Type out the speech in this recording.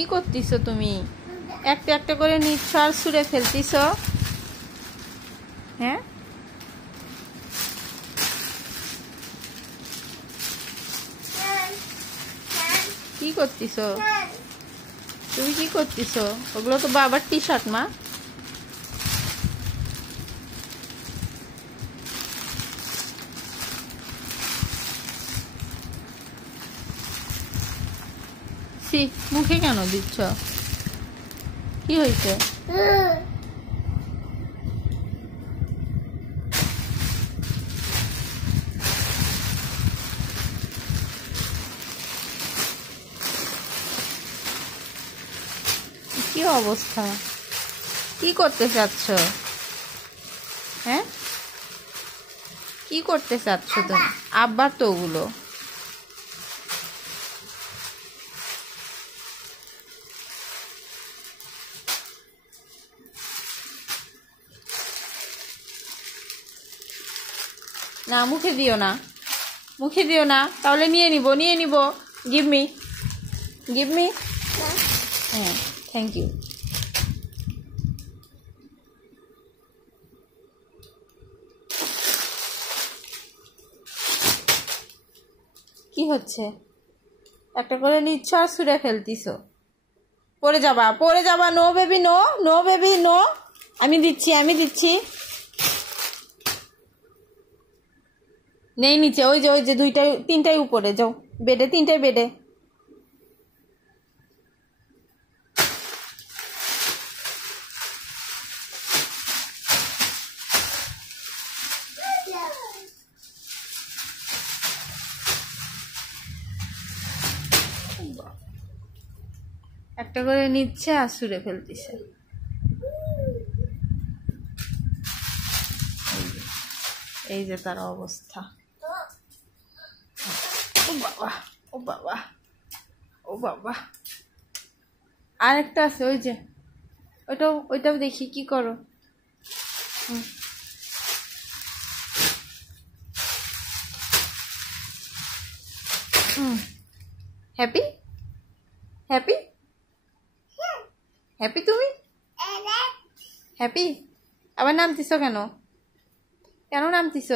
কি করতেছো তুমি? একটা একটা করে নিচ্ছ আর ছুঁড়ে ফেলতেছ। হ্যাঁ, কি করতেছো তুমি? কি করতেছো? ওগুলো তো বাবার টি শার্ট মা। সি, মুখে কেন দিচ্ছ? কি হয়েছে? কি অবস্থা? কি করতে চাচ্ছ? হ্যাঁ, কি করতে চাচ্ছ তুমি? আব্বার তো ওগুলো। না, মুখে দিও না, মুখে দিও না, তাহলে নিয়ে নিব, নিয়ে নিব। Give me, give me. হ্যাঁ, থ্যাংক ইউ। কি হচ্ছে? একটা করে নিচ্ছ আর ছুঁড়ে ফেলতিস। পড়ে যাবা, পড়ে যাবা। No baby, no, no baby, no. আমি দিচ্ছি, আমি দিচ্ছি। নেই নিচে, ওই যে ওই যে দুইটাই তিনটাই উপরে, যাও বেডে, তিনটাই বেডে। একটা করে নিচ্ছে আর ছুঁড়ে ফেলতেছে। এই যে তার অবস্থা। ও বাবা, ও বাবা, ও বাবা। আর একটা আছে, ওই যে ওইটাও দেখি কি করো। হ্যাপি, হ্যাপি, হ্যাপি তুমি? হ্যাপি? আবার নামতিস কেন? কেন নামতিস?